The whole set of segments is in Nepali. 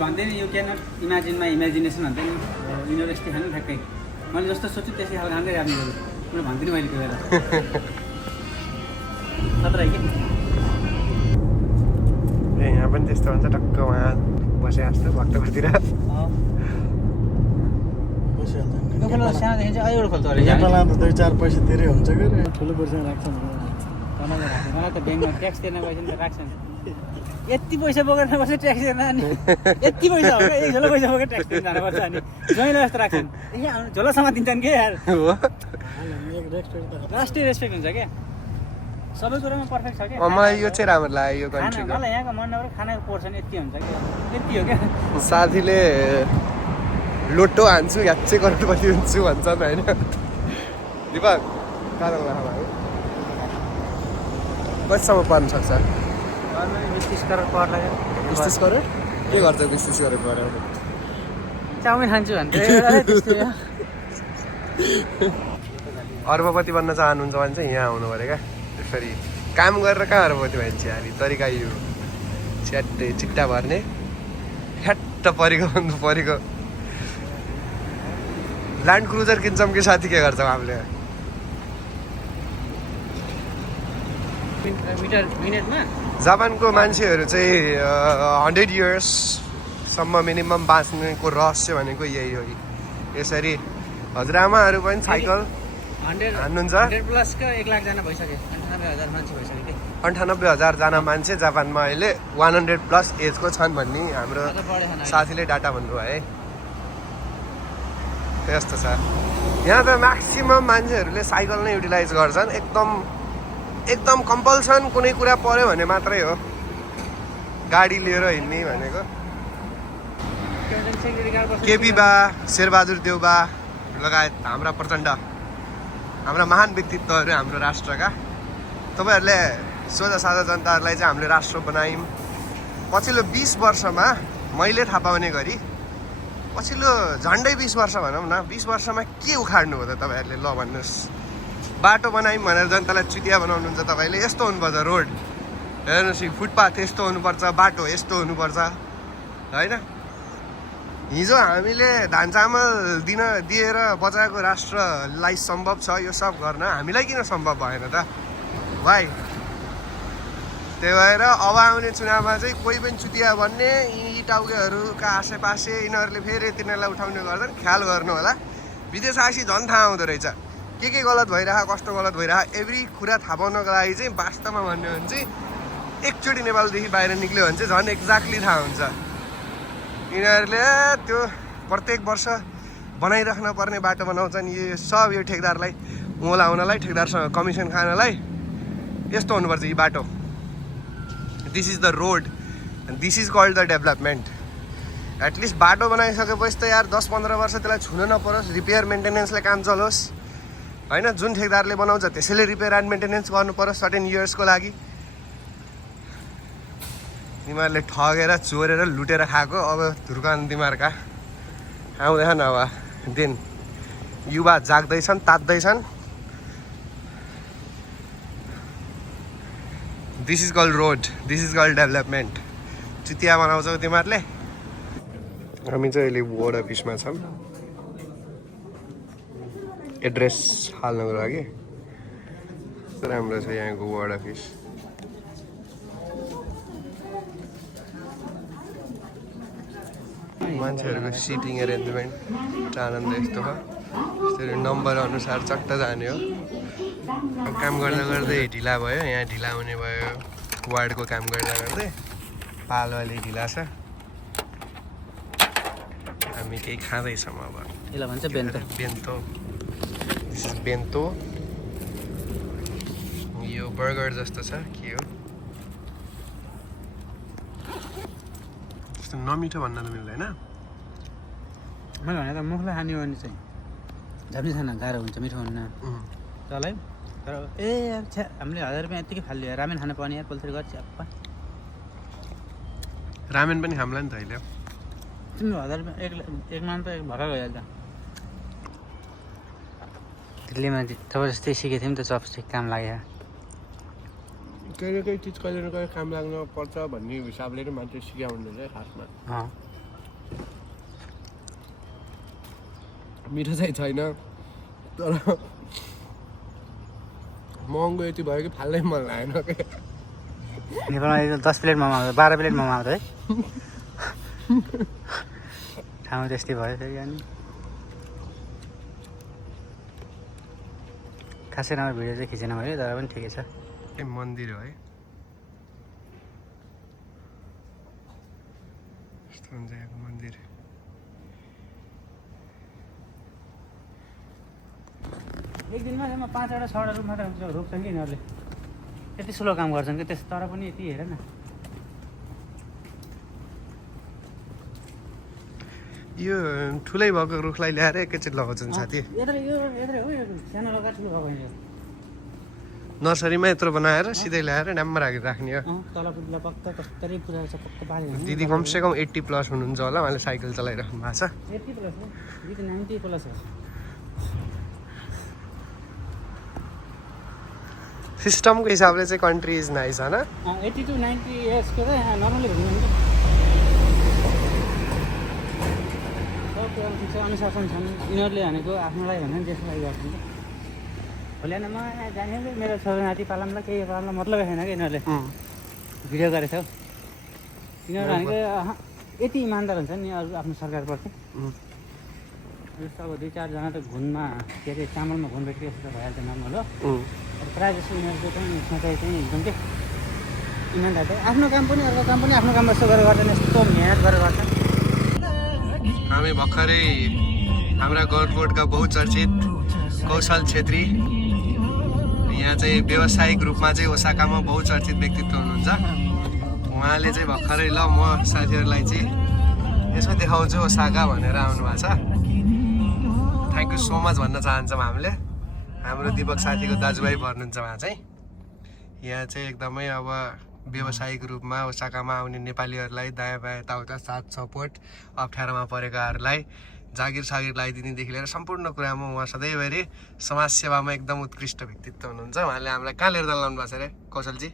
भन्दै नि you can not imagine my imagination भन्दै नि युनिभर्सिटी खानु ठ्याक्कै मैले जस्तो सोच्छु त्यस्तै खालको खाँदै राख्ने गरेँ मैले भन्दिनँ मैले त्यो बेला खतरा कि ए यहाँ पनि त्यस्तो हुन्छ टक्क उहाँ बसे जस्तो भक्तपुरतिर सानोदेखि चाहिँ अहिले खोल्छ अरे नेपालमा त 2-4 पैसा तिरै हुन्छ कि ठुलो पैसा राख्छ मलाई त ब्याङ्कमा ट्याक्स तिर्न गएपछि त राख्छ नि यति पैसा बोकेर बस्यो ट्याक्स तिर्न अनि यति पैसा हो क्या एक झोला पैसा बोकेर ट्याक्स तिर्न जानुपर्छ अनि ज्वाइँले जस्तो राख्छन् ए झोलासम्म दिन्छन् के यार राष्ट्रिय रेस्पेक्ट हुन्छ क्या सबै कुरामा पर्फेक्ट छ क्या मलाई यो चाहिँ राम्रो लाग्यो यो कन्ट्रीको मलाई यहाँको मन नपरेको खानाको पोर्सन यति हुन्छ क्या यति हो क्या साथीले लोटो हान्छु याच्चै करोडपति हुन्छु भन्छन् होइन दिपक कहाँबाट खानु कतिसम्म पर्न सक्छ 20-30 करोड पर्ला क्या 20-30 करोड के गर्छ 20-30 करोड पऱ्यो चाउमिन खान्छु भने अर्बपति बन्न चाहनुहुन्छ भने चाहिँ यहाँ आउनु पऱ्यो क्या त्यसरी काम गरेर कहाँ अर्बपति भइन्छ यार तरिका यो च्याट्टै चिट्टा भर्ने फ्याट्ट परेको ल्यान्ड क्रुजर किन्छौँ कि साथी के गर्छौँ हामीले मिनेटमा जापानको मान्छेहरू चाहिँ 100 इयर्ससम्म मिनिमम बाँच्नेको रहस्य भनेको यही हो यसरी हजुरआमाहरू पनि साइकल हान्नुहुन्छ 100+ 1 लाखजना भइसक्यो 98,000 मान्छे भइसक्यो कि 98,000 जना मान्छे जापानमा अहिले 100+ एजको छन् भन्ने हाम्रो साथीले डाटा भन्नुभयो है त्यस्तो छ यहाँ त म्याक्सिमम मान्छेहरूले साइकल नै युटिलाइज गर्छन् एकदम कम्पल्सन कुनै कुरा पर्यो भने मात्रै हो गाडी लिएर हिँड्ने भनेको केपी बा शेरबहादुर देउबा लगायत हाम्रा प्रचण्ड हाम्रा महान व्यक्तित्वहरू हाम्रो राष्ट्रका तपाईँहरूले सोझा साझा जनताहरूलाई चाहिँ हामीले राष्ट्र बनायौँ पछिल्लो 20 वर्षमा मैले थाहा पाउने गरी पछिल्लो झन्डै 20 वर्ष भनौँ न 20 वर्षमा के उखाड्नु हो त तपाईँहरूले ल भन्नुहोस् बाटो बनायौँ भनेर जनतालाई चुतिया बनाउनुहुन्छ तपाईँले यस्तो हुनुपर्छ रोड हेर्नुहोस् फुटपाथ यस्तो हुनुपर्छ बाटो यस्तो हुनुपर्छ होइन हिजो हामीले धान चामल दिएर बचाएको राष्ट्रलाई सम्भव छ यो सब गर्न हामीलाई किन सम्भव भएन त भाइ त्यही भएर अब आउने चुनावमा चाहिँ कोही पनि चुतिया भन्ने यी टाउकेहरूका आसेपासे यिनीहरूले फेरि तिनीहरूलाई उठाउने गर्छन् ख्याल गर्नु होला विदेश आएपछि झन् थाहा आउँदो रहेछ के गलत भइरहेको कस्तो गलत भइरहेको एभ्री कुरा थाहा पाउनको लागि चाहिँ वास्तवमा भन्यो भने चाहिँ एकचोटि नेपालदेखि बाहिर निक्ल्यो भने चाहिँ झन् एक्ज्याक्टली थाहा हुन्छ यिनीहरूले त्यो प्रत्येक वर्ष बनाइराख्न पर्ने बाटो बनाउँछन् यो सब यो ठेकदारलाई मोलाउनलाई ठेकदारसँग कमिसन खानलाई यस्तो हुनुपर्छ यी बाटो this is the road this is called the development at least बाटो बनाइसकेपछि त यार 10-15 वर्ष त्यसलाई छुन नपरोस् रिपेयर मेन्टेनेन्सले काम चलोस् होइन जुन ठेकदारले बनाउँछ त्यसैले रिपेयर एन्ड मेन्टेनेन्स गर्नु पर्यो सर्टेन इयर्सको लागि तिमीहरूले ठगेर चोरेर लुटेर खाएको अब धुर्कान तिमीहरूका आउँदैन अब दिन युवा जाग्दैछन् तात्दैछन् this is called road this is called development चुतिया बनाउँछौ तिमीहरूले हामी चाहिँ अहिले वार्ड अफिसमा छौँ एड्रेस हाल्नको लागि राम्रो छ यहाँको वार्ड अफिस मान्छेहरूको सिटिङ एरेन्जमेन्ट आनन्द यस्तो छ यसरी नम्बर अनुसार चट्ट जाने हो काम गर्दा गर्दै ढिला भयो यहाँ ढिला हुने भयो वार्डको काम गर्दा गर्दै पालो अलि ढिला छ हामी केही खाँदैछौँ अब यसलाई भन्छ बेन्तो दिस इज बेन्तो यो बर्गर जस्तो छ के हो त्यस्तो नमिठो भन्न त मिल्दैन मैले भने त मुखलाई खाने हो भने चाहिँ झ्याप्ने खाना गाह्रो हुन्छ मिठो हुन्न तँलाई तर ए यार छ्या हामीले 1000 रुपियाँ यत्तिकै फाल्यो रामेन खानु पर्ने यार पोल्थ्री गर्छ अप्पा रामेन पनि खाम्ला नि त अहिले तिम्रो 1000 रुपियाँ एक मान त एक भर्खर गइहाल्छ दिल्लीमा जबरजस्ती सिकेको थियौँ त चपस्टिक काम लाग्यो केही न केही चिज कहिले न कहिले काम लाग्न पर्छ भन्ने हिसाबले नै मान्छे सिकाउनु हुन्छ खासमा मिठो चाहिँ छैन तर महँगो यति भयो कि फाल्नै मन लागेन के नेपालमा 10 प्लेट मोमो आउँछ 12 प्लेट मोमो आउँछ है ठाउँ त्यस्तै भयो फेरि अनि खासै राम्रो भिडियो चाहिँ खिचेन मैले तर पनि ठिकै छ ए मन्दिर हो है यस्तो हुन्छ यहाँको मन्दिर एक दिनमा चाहिँ 5वटा 6वटा रुम मात्र रोप्छन् कि यिनीहरूले त्यति स्लो काम गर्छन् कि त्यस तर पनि यति हेर न यो ठुलै भएको रुखलाई ल्याएर एकैचोटि लगाउँछन् साथी यत्रो हो यो सानो लगाएर ठुलो भएको होइन नर्सरीमा यत्रो बनाएर सिधै ल्याएर ड्याममा राख्ने हो तल पुग्ला पक्का कस्तरी पुरा छ पक्का पालेको दिदी कमसेकम 80 प्लस हुनुहुन्छ होला उहाँले साइकल चलाइराख्नु भएको छ 80 प्लस हो दिदी 90 प्लस हो सिस्टमको हिसाबले चाहिँ कन्ट्री इज नाइस होइन 80 to 90 इयर्सको चाहिँ नर्मली भन्नुहुन्छ अनुशासन छन् यिनीहरूले भनेको आफ्नोलाई भन्दा देशको लागि गर्छन् भोलि म जाने मेरो छोरा नाति पालामलाई केही पालामलाई मतलबै छैन कि यिनीहरूले भिडियो गरेको छ यिनीहरू भनेको यति इमान्दार हुन्छ नि अरू आफ्नो सरकारप्रति जस्तो अब 2-4 जना त घुनमा के अरे चामलमा घुन भेटेको यस्तो त भइहाल्छ नर्मल हो प्रायः जस्तो यिनीहरूको चाहिँ सोचाइ चाहिँ एकदम चाहिँ इमान्दार चाहिँ आफ्नो काम पनि अर्को काम पनि आफ्नो काम जस्तो गरेर गर्छन् यस्तो मिहिनेत गरेर गर्छन् हामी भर्खरै हाम्रा गौरकोटका बहुचर्चित कौशल छेत्री यहाँ चाहिँ व्यावसायिक रूपमा चाहिँ ओसाकामा बहुचर्चित व्यक्तित्व हुनुहुन्छ उहाँले चाहिँ भर्खरै ल म साथीहरूलाई चाहिँ यसो देखाउँछु ओसाका भनेर आउनु भएको छ थ्याङ्क यू सो मच भन्न चाहन्छौँ हामीले हाम्रो दिपक साथीको दाजुभाइ पर्नुहुन्छ उहाँ चाहिँ यहाँ चाहिँ एकदमै अब व्यावसायिक रूपमा ओसाकामा आउने नेपालीहरूलाई दायाँ बायाँ यताउता साथ सपोर्ट अप्ठ्यारोमा परेकाहरूलाई जागिर सागिर लगाइदिनेदेखि लिएर सम्पूर्ण कुरामा उहाँ सधैँभरि समाजसेवामा एकदम उत्कृष्ट व्यक्तित्व हुनुहुन्छ उहाँले हामीलाई कहाँ लिएर जानु भएको छ अरे कौशलजी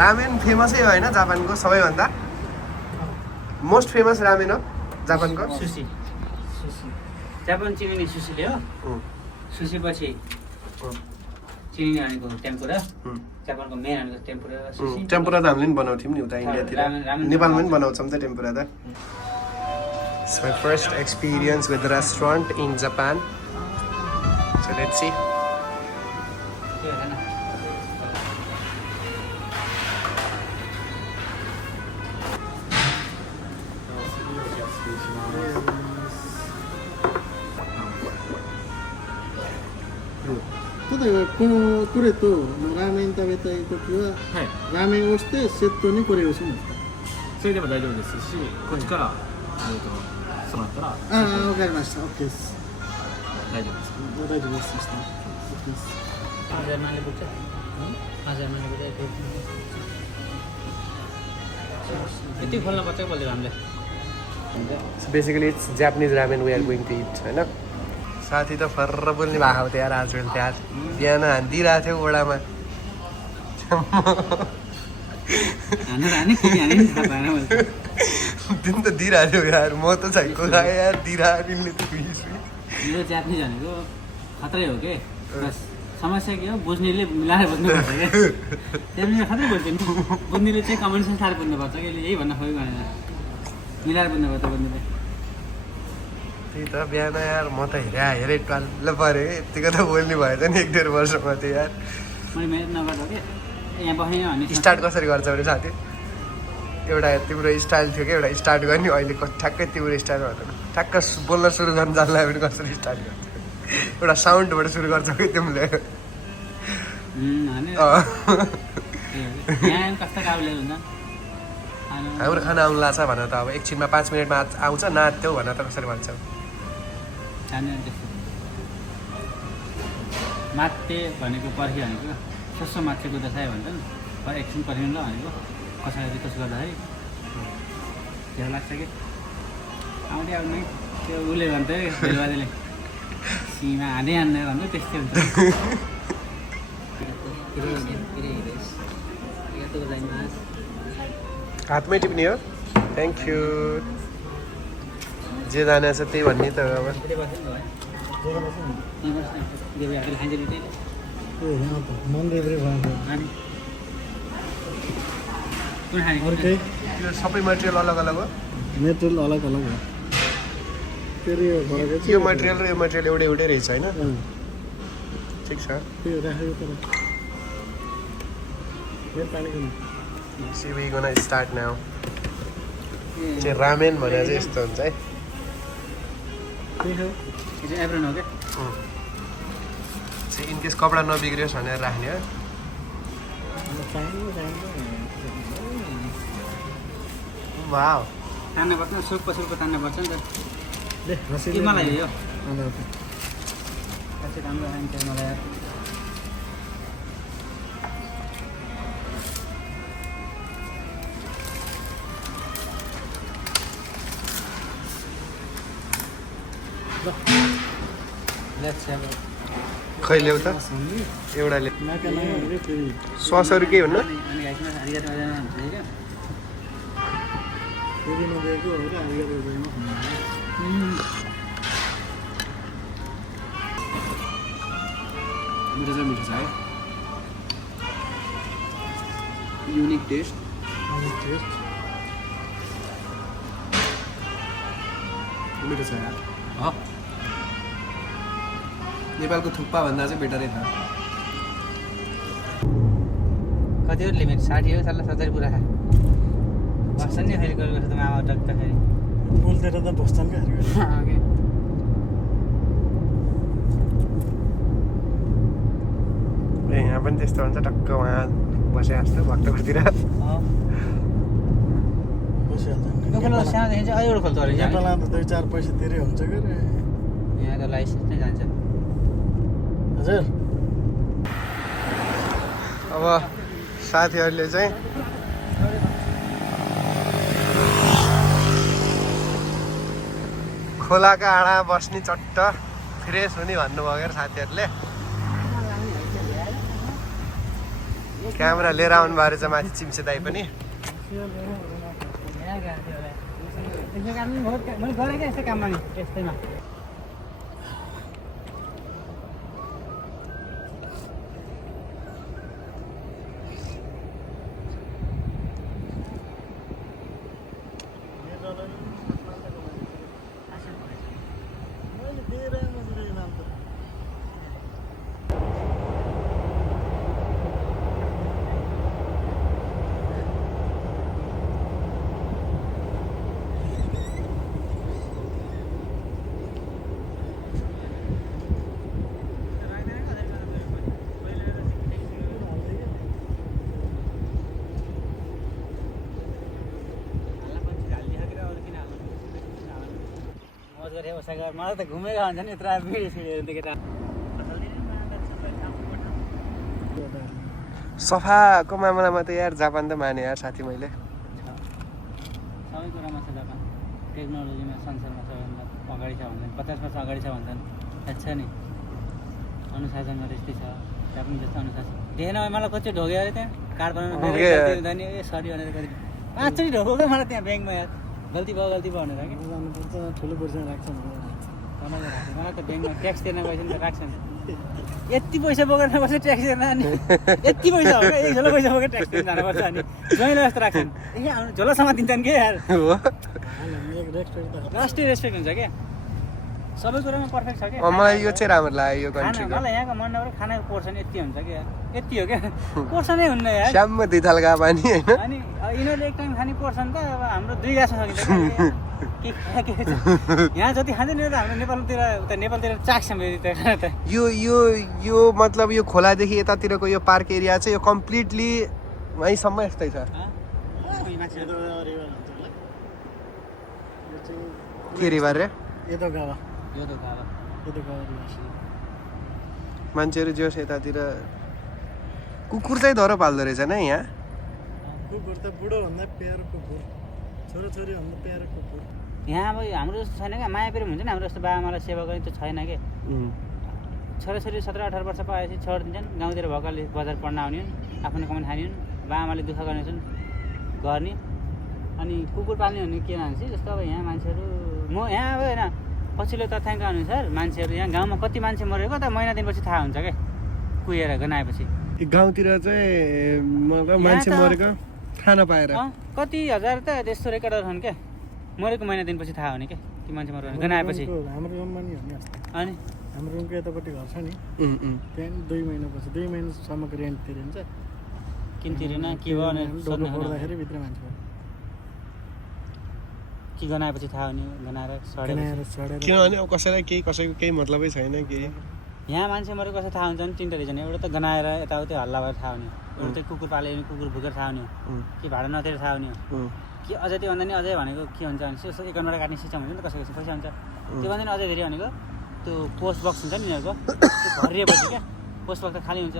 रामेन फेमसै हो होइन जापानको सबैभन्दा मोस्ट फेमस रामेन हो जापानको सुसी जापान चिनिने सुसीले हो सुसी पछि चिनिने भनेको टेम्पुरा जापानको मेन भनेको टेम्पुरा सुसी टेम्पुरा त हामीले पनि बनाउँथ्यौँ नि उता इन्डियातिर नेपालमा पनि बनाउँछौँ त टेम्पुरा त It's my first experience with the restaurant in Japan. So let's see.ただこのこれとラーメン食べたいときは、ラーメンをしてセットにこれをするんですか？それでも大丈夫ですし、こっちからそうなったらああ、わかりました。OK です。大丈夫です。大丈夫です。そしたら OK です。 5000 मानले पुग्छ 5000 मानले पुग्छ यति खोल्न पर्छ बोल्दै हामीले So basically it's Japanese ramen we are going to eat, होइन साथी त फर्र बोल्ने भएको थियो यार आज त्यहाँ बिहान हानिदिइरहेको थियो ओडामा दिन त दिइरहेको थियो यार म त छैको खाएँ यार दिइरहेको मेरो जापानिज भनेको खतरै हो के बस समस्या के हो बुझ्नेले मिलाएर बुझ्नुपर्छ क्या त्यहाँनिर खतरै बुझ्दैन बुझ्नेले चाहिँ कमन सेन्स थालेर बुझ्नुपर्छ कि यही भन्न खोइ भनेर मिलाएर बुझ्नुपर्छ बुझ्नेले त्यही त बिहान यार म त हेरे टल्ल पऱ्यो यतिको त बोल्ने भएछ नि 1-1.5 वर्षमा थियो यार मैले मेहनत नगर्दा के यहाँ बसेन भने स्टार्ट कसरी गर्छ भने साथी एउटा तिम्रो स्टाइल थियो कि एउटा स्टार्ट गर्ने अहिले ठ्याक्कै तिम्रो स्टाइल गर्दैन ठ्याक्क बोल्न सुरु गर्न जान्ला भने कसरी स्टार्ट गर्छ एउटा साउन्डबाट सुरु गर्छौ कि तिमीले कस्तो गाउँले हुन्छ हाम्रो खाना आउनु लाग्छ भन त अब एकछिनमा 5 मिनटमा आउँछ नाच्थ्यौ भन त कसरी भन्छौ मात्ते भनेको पर्खी भनेको सस्तो मात्ते कुदाइ भन्छ नि एकछिन पर्खिनु ल भनेको कसैलाई रिक्वेस्ट गर्दाखेरि त्यो लाग्छ कि आउँदै आउने त्यो उसले भन्छ बेलबाजेले सीमा हान्दै हान्ने भन्नु त्यस्तै हुन्छ हातमै टिप्ने हो थ्याङ्क यू जे जाने छ त्यही भन्ने त अब मनदेब्रे भयो अर्कै यो सबै मटेरियल अलग अलग हो मेटेरियल अलग अलग हो फेरि यो घरको यो मटेरियल र यो मटेरियल एउटै एउटै रहेछ होइन ठिक छ त्यो राखेको तर मेरो पानीको See, we gonna start now. चाहिँ रामेन भनेर चाहिँ यस्तो हुन्छ है त्यही हो एप्रोन हो क्या चाहिँ इनकेस कपडा नबिग्रियोस् भनेर राख्ने हो वाउ तान्नु पर्छ सुप तान्नु पर्छ नि ले त के मलाई यो राम्रो आइन्छ मलाई खै ल्याउ त एउटाले ससहरू केही हुन्न फेरि नदिएको हो क्या मिठो चाहिँ मिठो छ है युनिक टेस्ट मिठो छ यार नेपालको थुक्पा भन्दा चाहिँ बेटरै छ कति हो लिमिट 60 हो सल्लाह 70 पुरा खा बस्छ नि फेरि गएर त मामा टक्क फेरि बोल्दै त बस्छन् क्या ओके ए यहाँ पनि त्यस्तो हुन्छ टक्क उहाँ बसे जस्तो भक्तपुरतिर लोकल सानोदेखि चाहिँ अहिले खोल्छ अरे नेपालमा त 2-4 पैसा तिरै हुन्छ के रे यहाँ त लाइसेन्स नै जान्छ हजुर अब साथीहरूले चाहिँ खोलाका आँडा बस्ने चट्ट फ्रेस हुने भन्नुभयो क्या साथीहरूले क्यामेरा लिएर आउनु भएको रहेछ माथि चिम्से दाई पनि मैले गरेँ क्या यस्तै काममा नि यस्तैमा मलाई त घुमेको हुन्छ नि यत्रो भिडियो सिडियोहरू देखेर सफाको मामलामा त यार जापान त माने यार साथी मैले सबै कुरामा छ जापान टेक्नोलोजीमा संसारमा सबैभन्दा अगाडि छ भन्छन् 50 वर्ष अगाडि छ भन्छन् अच्छा नि अनुशासनमा त्यस्तै छ जापान जस्तो अनुशासन देखेन मलाई कति ढोग्यो अरे त्यहाँ कार्ड बनाउनु हुन्छ नि ए सरी भनेर कति 5 चोटि ढोग्यो क्या मलाई त्यहाँ ब्याङ्कमा यार गल्ती भयो भनेर कि जानुपर्छ ठुलो पैसा राख्छ मलाई त ब्याङ्कमा ट्याक्स तिर्न गएपछि नि त राख्छन् यति पैसा बोकेर बस्छ ट्याक्स तिर्न अनि यति पैसा हो क्या 1 झोला पैसा बोकेर ट्याक्स तिर्न जानुपर्छ अनि ज्वाइँले जस्तो राख्छन् ए आउनु झोलासम्म दिन्छन् कि यार राष्ट्रिय रेस्पेक्ट हुन्छ क्या सबै कुरामा पर्फेक्ट छ क्या मलाई यो चाहिँ राम्रो लाग्यो यो कन्ट्रीको मलाई यहाँको मन नभएर खानाको पोर्सन यति हुन्छ क्या यति हो क्या पोर्सनै हुन्न यार श्याममा 2 थालका पानी होइन अनि यिनीहरूले एक टाइम खाने पोर्सन त अब हाम्रो 2 गाँसमा सकिन्छ के खाए के यहाँ जति खान्छ नि त हाम्रो नेपालतिर चाख्छ मेरो त खाना त यो मतलब यो खोलादेखि यतातिरको यो पार्क एरिया चाहिँ यो कम्प्लिटली वहीँसम्म यस्तै छ के रिभर रे मान्छेहरू जोस् यतातिर कुकुर चाहिँ धरो पाल्दो रहेछ नि यहाँ कुकुर त बुढो भन्दा प्यारो कुकुर छोराछोरी भन्दा प्यारो कुकुर यहाँ अब हाम्रो जस्तो छैन क्या माया प्रेम हुन्छ नि हाम्रो जस्तो बाबाआमालाई सेवा गर्ने त्यो छैन क्या छोराछोरी 17-18 वर्ष पाएपछि छोडिदिन्छन् गाउँतिर भएकोले बजार पढ्न आउने हुन् आफ्नो कमाइ खाने हुन् बाबाआमाले दुःख गर्ने छन् गर्ने अनि कुकुर पाल्ने भने के मान्छे जस्तो अब यहाँ मान्छेहरू म यहाँ अब होइन पछिल्लो तथ्याङ्क अनुसार मान्छेहरू यहाँ गाउँमा कति मान्छे मरेको त महिना दिनपछि थाहा हुन्छ क्या कुहिएर गनाएपछि गाउँतिर चाहिँ मतलब मान्छे मरेको थाहा नपाएर कति हजार त त्यस्तो रेकर्डहरू छन् क्या मरेको महिना दिनपछि थाहा हुने क्या ती मान्छे मऱ्यो भने गनाएपछि हाम्रो रुममा नि हुने अस्ति अनि हाम्रो रुमको यतापट्टि घर छ नि त्यहाँदेखि 2 महिनापछि 2 महिनासम्मको रेन्ट तिरिन्छ किन तिरेन के भयो भनेर सोध्नु फोड्दाखेरि भित्र मान्छे मऱ्यो। कि गनाएपछि थाहा हुने गनाएर सडेर गनाएर सडेर किनभने अब कसैलाई कसैको केही मतलबै छैन के यहाँ मान्छे मरेको कसै थाहा हुन्छ भने 3टा रिजन एउटा त गनाएर यताउति हल्ला भएर थाहा हुने एउटा चाहिँ कुकुर पाल्यो भने कुकुर भुकेर थाहा हुने कि भाडा नतिरेर थाहा हुने कि अझै त्यो भन्दा नि अझै भनेको के हुन्छ भने यसो एकाउन्टबाट काट्ने सिस्टम हुन्छ नि त कसैको पैसा हुन्छ त्यो भन्दा नि अझै धेरै भनेको त्यो पोस्ट बक्स हुन्छ नि यिनीहरूको त्यो भरिएपछि क्या पोस्ट बक्स त खाली हुन्छ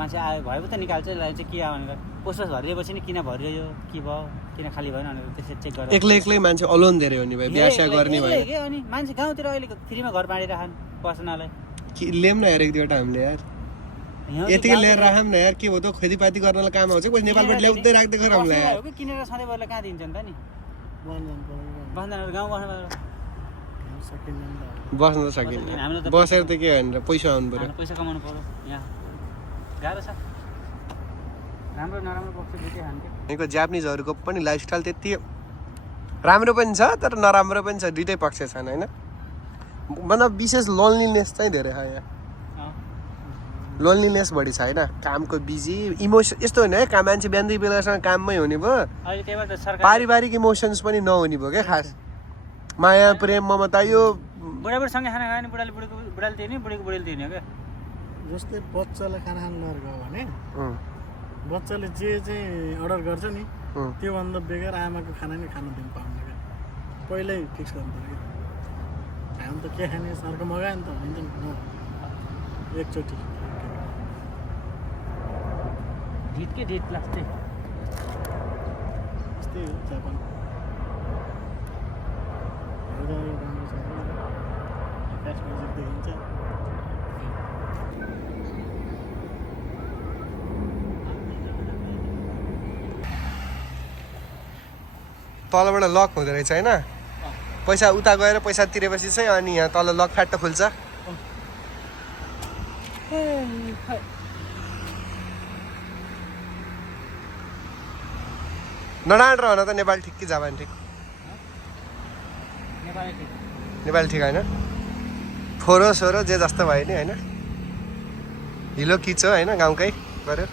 मान्छे आयो भयो त निकाल्छ यसलाई चाहिँ के आयो भनेर पोस्ट बक्स भरिएपछि नि किन भरियो के भयो किन खाली भएन भनेर त्यसरी चेक गरेर एक्लै मान्छे अलोन धेरै हो नि भाइ बिहा स्या गर्ने भयो के अनि मान्छे गाउँतिर अहिले फ्रीमा घर बाँडिराखन् बस्नलाई ल्याउँ न हेर एक दुईवटा हामीले यार यतिकै लिएर राखौँ न यार के हो त खेतीपाती गर्नलाई काम आउँछ कोही नेपालबाट ल्याउँदै राख्दै गर हामीलाई यार किनेर सधैँभरिलाई कहाँ दिन्छ नि त नि बस्दैन गाउँ बस्न त सकिन्न बसेर त के भनेर पैसा आउनु पर्यो पैसा कमाउनु पर्यो यहाँ गाह्रो छ राम्रो नराम्रो पक्ष दुइटै खान्थ्यो यहाँको जापानिजहरूको पनि लाइफस्टाइल त्यति राम्रो पनि छ तर नराम्रो पनि छ दुइटै पक्ष छन् होइन मतलब विशेष लोन्लीनेस चाहिँ धेरै छ यहाँ लोन्लीनेस बढी छ होइन कामको बिजी इमोसन यस्तो होइन है काम मान्छे बिहान 2 बेलासम्म काममै हुने भयो अहिले त्यही भएर त सरकार पारिवारिक इमोसन्स पनि नहुने भयो क्या खास माया प्रेम ममता यो बुढाबुढीसँगै खाना खायो भने बुढाले बुढाले तिर्ने बुढीको बुढीले तिर्ने हो क्या जस्तै बच्चालाई खाना खानु नगयो भने बच्चाले जे चाहिँ अर्डर गर्छ नि त्योभन्दा बेगर आमाको खाना नै खानु दिन पाउनु क्या पहिल्यै फिक्स गर्नु पर्यो क्या हामी त के खाने सरको मगायो नि त भनिन्छ नि एकचोटि ढिटकै ढिट लास्टै त्यस्तै हो जापान राम्रो छ आकाश म्युजिक देखिन्छ तलबाट लक हुँदो रहेछ होइन पैसा उता गएर पैसा तिरेपछि चाहिँ अनि यहाँ तल लक फ्याट्ट खुल्छ नडाँड रहन त नेपाल ठिक कि जापान ठिक नेपाल ठिक होइन फोरो सोरो जे जस्तो भयो नि होइन हिलो किचो होइन गाउँकै गऱ्यो